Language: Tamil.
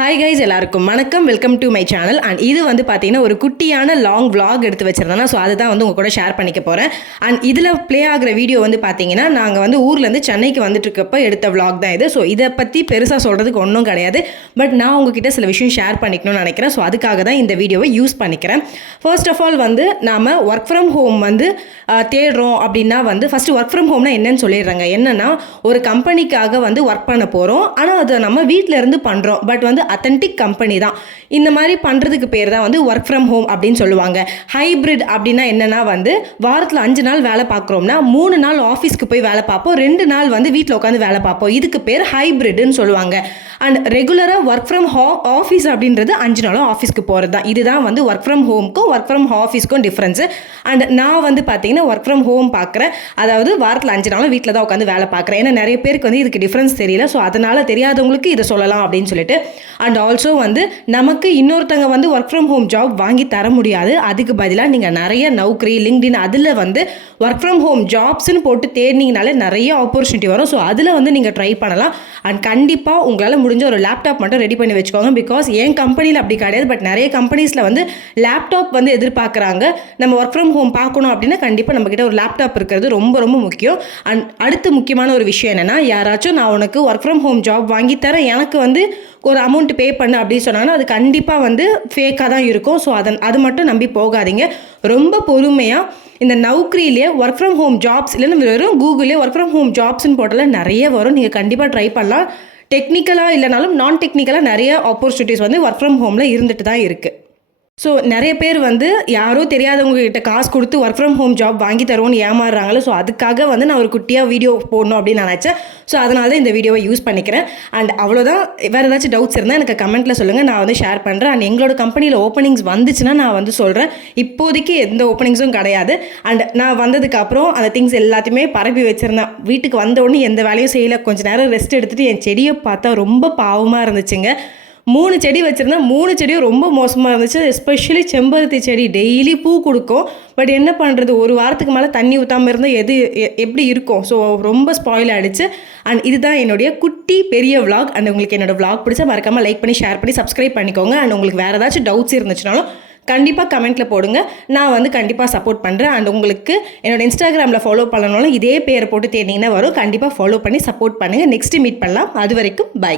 ஹாய் கைஸ், எல்லாருக்கும் வணக்கம். Welcome to my channel. And இது வந்து பார்த்தீங்கன்னா ஒரு குட்டியான லாங் vlog எடுத்து வச்சிருந்தேன். ஸோ அதை தான் வந்து உங்கள் கூட ஷேர் பண்ணிக்க போகிறேன். அண்ட் இதில் ப்ளே ஆகிற வீடியோ வந்து பார்த்தீங்கன்னா நாங்கள் வந்து ஊர்லேருந்து சென்னைக்கு வந்துட்டு இருக்கப்போ எடுத்த vlog தான் இது. ஸோ இதை பற்றி பெருசாக சொல்கிறதுக்கு ஒன்றும் கிடையாது. பட் நான் உங்ககிட்ட சில விஷயம் ஷேர் பண்ணிக்கணும்னு நினைக்கிறேன். ஸோ அதுக்காக தான் இந்த வீடியோவை யூஸ் பண்ணிக்கிறேன். ஃபர்ஸ்ட் ஆஃப் ஆல் வந்து நாம் ஒர்க் ஃப்ரம் ஹோம் வந்து தேடுறோம் அப்படின்னா வந்து ஃபஸ்ட்டு ஒர்க் ஃப்ரம் ஹோம்னா என்னன்னு சொல்லிடுறாங்க. என்னென்னா ஒரு கம்பெனிக்காக வந்து ஒர்க் பண்ண போகிறோம். ஆனால் அதை நம்ம வீட்டில் இருந்து பண்ணுறோம். பட் வந்து அத்தன்டிக் கம்பெனி தான். இந்த மாதிரி பண்ணுறதுக்கு பேர் தான் வந்து ஒர்க் ஃப்ரம் ஹோம் அப்படின்னு சொல்லுவாங்க. ஹைப்ரிட் அப்படின்னா என்னென்னா வந்து வாரத்தில் 5 நாள் வேலை பார்க்குறோம்னா 3 நாள் ஆஃபீஸ்க்கு போய் வேலை பார்ப்போம், 2 நாள் வந்து வீட்டில் உட்காந்து வேலை பார்ப்போம். இதுக்கு பேர் ஹைப்ரிட்னு சொல்லுவாங்க. அண்ட் ரெகுலராக ஒர்க் ஃப்ரம் ஆஃபீஸ் அப்படின்றது 5 நாளும் ஆஃபீஸ்க்கு போகிறது தான். இதுதான் வந்து ஒர்க் ஃப்ரம் ஹோம்க்கும் ஒர்க் ஃப்ரம் ஆஃபீஸ்க்கும் டிஃப்ரென்ஸு. அண்ட் நான் வந்து பார்த்தீங்கன்னா ஒர்க் ஃப்ரம் ஹோம் பார்க்குறேன். அதாவது வாரத்தில் 5 நாளும் வீட்டில் தான் உட்காந்து வேலை பார்க்குறேன். ஏன்னா நிறைய பேருக்கு வந்து இதுக்கு டிஃப்ரென்ஸ் தெரியல. ஸோ அதனால் தெரியாதவங்களுக்கு இதை சொல்லலாம் அப்படின்னு சொல்லிட்டு. அண்ட் ஆல்சோ வந்து நமக்கு இன்னொருத்தங்க வந்து ஒர்க் ஃப்ரம் ஹோம் ஜாப் வாங்கி தர முடியாது. அதுக்கு பதிலாக நீங்கள் நிறைய நௌக்கரி, லிங்க்டின் அதில் வந்து ஒர்க் ஃப்ரம் ஹோம் ஜாப்ஸ்ன்னு போட்டு தேடினீங்கனாலே நிறைய ஆப்பர்ச்சுனிட்டி வரும். ஸோ அதில் வந்து நீங்கள் ட்ரை பண்ணலாம். அண்ட் கண்டிப்பாக உங்களால் முடிஞ்ச ஒரு லேப்டாப் மட்டும் ரெடி பண்ணி வச்சுக்கோங்க. பிகாஸ் என் கம்பெனியில் அப்படி கிடையாது. பட் நிறைய கம்பெனிஸில் வந்து லேப்டாப் வந்து எதிர்பார்க்குறாங்க. நம்ம ஒர்க் ஃப்ரம் ஹோம் பார்க்கணும் அப்படின்னா கண்டிப்பாக நம்மக்கிட்ட ஒரு லேப்டாப் இருக்கிறது ரொம்ப ரொம்ப முக்கியம். அண்ட் அடுத்து முக்கியமான ஒரு விஷயம் என்னென்னா, யாராச்சும் நான் உனக்கு ஒர்க் ஃப்ரம் ஹோம் ஜாப் வாங்கி தரேன், எனக்கு வந்து ஒரு அமௌண்ட் பே பண்ணு அப்படின்னு சொன்னாங்கன்னா அது கண்டிப்பாக வந்து ஃபேக்காக தான் இருக்கும். ஸோ அது மட்டும் நம்பி போகாதீங்க. ரொம்ப பொறுமையாக இந்த நௌக்கரியிலே ஒர்க் ஃப்ரம் ஹோம் ஜாப்ஸ் இல்லைன்னு வெறும் கூகுளே ஒர்க் ஃப்ரம் ஹோம் ஜாப்ஸ்ன்னு போட்டால் நிறைய வரும். நீங்கள் கண்டிப்பாக ட்ரை பண்ணலாம். டெக்னிக்கலாக இல்லைனாலும் நான் டெக்னிக்கலாக நிறைய ஆப்பர்ச்சுனிட்டிஸ் வந்து ஒர்க் ஃப்ரம் ஹோமில் இருந்துட்டு தான் இருக்குது. ஸோ நிறைய பேர் வந்து யாரோ தெரியாதவங்க கிட்ட காசு கொடுத்து ஒர்க் ஃப்ரம் ஹோம் ஜாப் வாங்கி தருவோன்னு ஏமாறுறாங்களோ. ஸோ அதுக்காக வந்து நான் ஒரு குட்டியாக வீடியோ போடணும் அப்படின்னு நினச்சேன். ஸோ அதனால தான் இந்த வீடியோவை யூஸ் பண்ணிக்கிறேன். அண்ட் அவ்வளோதான். வேறு ஏதாச்சும் டவுட்ஸ் இருந்தால் எனக்கு கமெண்ட்டில் சொல்லுங்கள், நான் வந்து ஷேர் பண்ணுறேன். அண்ட் எங்களோட கம்பெனியில் ஓப்பனிங்ஸ் வந்துச்சுன்னா நான் வந்து சொல்கிறேன். இப்போதைக்கு எந்த ஓப்பனிங்ஸும் கிடையாது. அண்ட் நான் வந்ததுக்கப்புறம் அந்த திங்ஸ் எல்லாத்தையுமே பரப்பி வச்சுருந்தேன். வீட்டுக்கு வந்த உடனே எந்த வேலையும் செய்யலை. கொஞ்சம் நேரம் ரெஸ்ட் எடுத்துகிட்டு என் செடியை பார்த்தா ரொம்ப பாவமாக இருந்துச்சுங்க. 3 செடி வச்சுருந்தேன். 3 செடியும் ரொம்ப மோசமாக இருந்துச்சு. எஸ்பெஷலி செம்பருத்தி செடி டெய்லி பூ கொடுக்கும். பட் என்ன பண்ணுறது, ஒரு வாரத்துக்கு மேலே தண்ணி ஊற்றாமல் இருந்தால் எப்படி இருக்கும். ஸோ ரொம்ப ஸ்பாயில் ஆகிடுச்சு. அண்ட் இதுதான் என்னுடைய குட்டி பெரிய vlog. அண்ட் உங்களுக்கு என்னோடய vlog பிடிச்சா மறக்காமல் லைக் பண்ணி ஷேர் பண்ணி சப்ஸ்கிரைப் பண்ணிக்கோங்க. அண்ட் உங்களுக்கு வேறு ஏதாச்சும் டவுட்ஸ் இருந்துச்சுனாலும் கண்டிப்பாக கமெண்ட்டில் போடுங்க. நான் வந்து கண்டிப்பாக சப்போர்ட் பண்ணுறேன். அண்ட் உங்களுக்கு என்னோடய இன்ஸ்டாகிராமில் ஃபாலோ பண்ணணும்னாலும் இதே பேரை போட்டு தேடிங்கன்னா வரும். கண்டிப்பாக ஃபாலோ பண்ணி சப்போர்ட் பண்ணுங்கள். நெக்ஸ்ட்டு மீட் பண்ணலாம். அது வரைக்கும் பை.